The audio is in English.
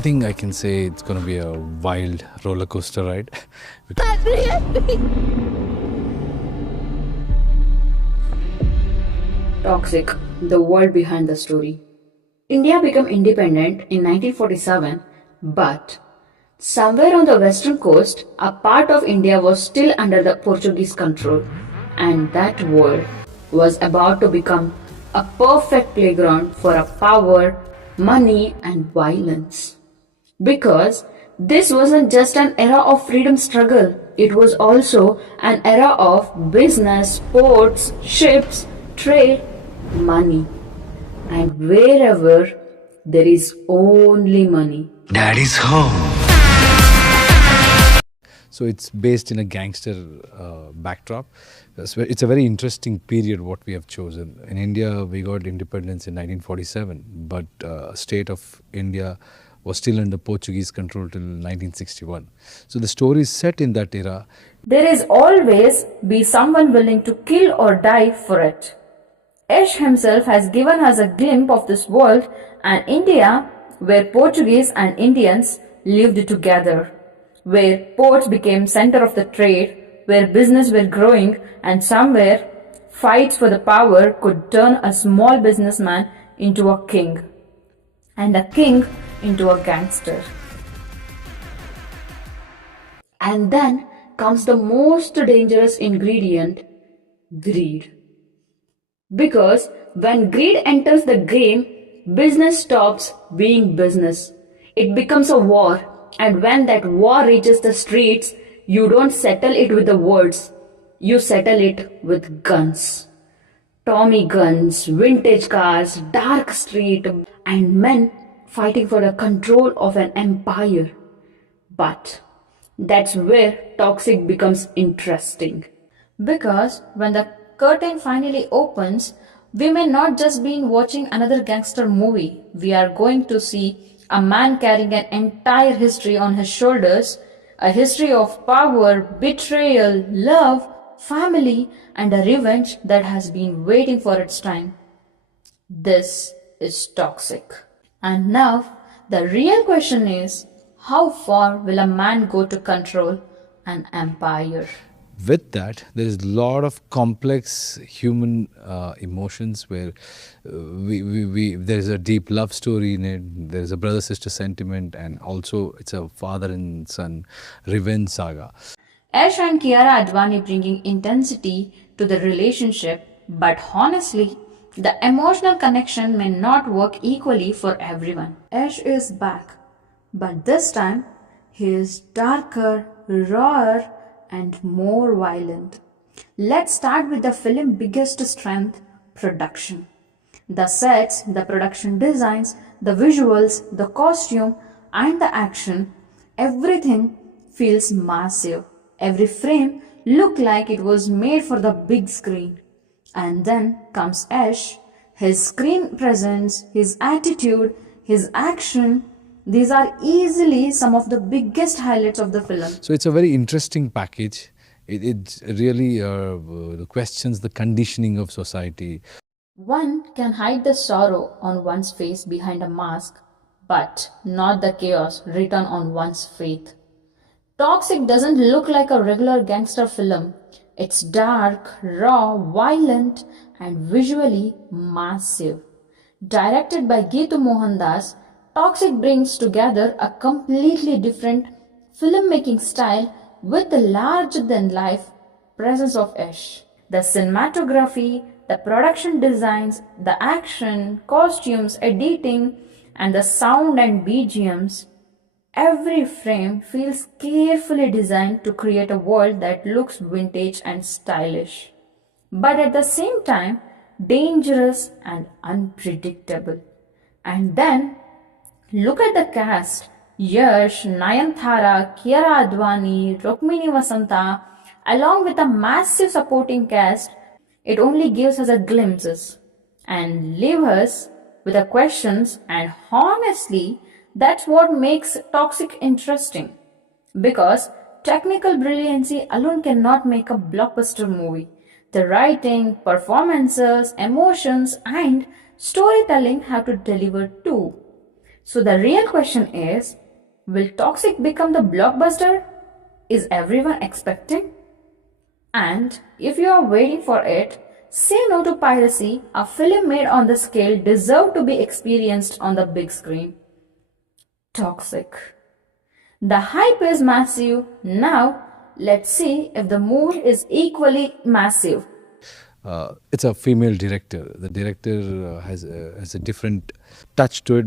I think I can say it's going to be a wild roller coaster ride. Toxic, the world behind the story. India became independent in 1947, but somewhere on the western coast, a part of India was still under the Portuguese control, and that world was about to become a perfect playground for a power, money, and violence. Because this wasn't just an era of freedom struggle, it was also an era of business, ports, ships, trade, money. And wherever there is only money, Daddy's home. So it's based in a gangster backdrop. So it's a very interesting period what we have chosen. In India, we got independence in 1947, but state of India was still under Portuguese control till 1961. So the story is set in that era. there is always be someone willing to kill or die for it. Yash himself has given us a glimpse of this world and India where Portuguese and Indians lived together, where ports became center of the trade, where business were growing and somewhere fights for the power could turn a small businessman into a king and a king into a gangster. And then comes the most dangerous ingredient, greed. Because when greed enters the game, business stops being business. It becomes a war, and when that war reaches the streets, you don't settle it with the words, you settle it with guns. Tommy guns, vintage cars, dark street, and men fighting for the control of an empire. But that's where toxic becomes interesting. Because when the curtain finally opens, we may not just be watching another gangster movie. We are going to see a man carrying an entire history on his shoulders, a history of power, betrayal, love, family, and a revenge that has been waiting for its time. This is toxic. And now, the real question is, how far will a man go to control an empire? With that, there is a lot of complex human emotions where there is a deep love story in it, there is a brother-sister sentiment, and also it's a father and son revenge saga. Yash and Kiara Advani bringing intensity to the relationship, but honestly, the emotional connection may not work equally for everyone. Yash is back, but this time he is darker, rawer, and more violent. Let's start with the film's biggest strength, production. The sets, the production designs, the visuals, the costume, and the action, everything feels massive. Every frame looked like it was made for the big screen. And then comes Yash, his screen presence, his attitude, his action. These are easily some of the biggest highlights of the film. So it's a very interesting package. It really questions the conditioning of society. One can hide the sorrow on one's face behind a mask, but not the chaos written on one's faith. Toxic doesn't look like a regular gangster film. It's dark, raw, violent, and visually massive. Directed by Geetu Mohandas, Toxic brings together a completely different filmmaking style with the larger-than-life presence of Yash. The cinematography, the production designs, the action, costumes, editing, and the sound and BGMs, every frame feels carefully designed to create a world that looks vintage and stylish, but at the same time dangerous and unpredictable. And then look at the cast. Yash, Nayanthara, Kiara Advani, Rukmini Vasanta, along with a massive supporting cast, it only gives us a glimpses and leave us with the questions, and honestly, that's what makes Toxic interesting. Because technical brilliancy alone cannot make a blockbuster movie. The writing, performances, emotions, and storytelling have to deliver too. So the real question is, will Toxic become the blockbuster? Is everyone expecting? And if you are waiting for it, say no to piracy. A film made on the scale deserves to be experienced on the big screen. Toxic. The hype is massive. Now, let's see if the mood is equally massive. It's a female director. The director has a different touch to it.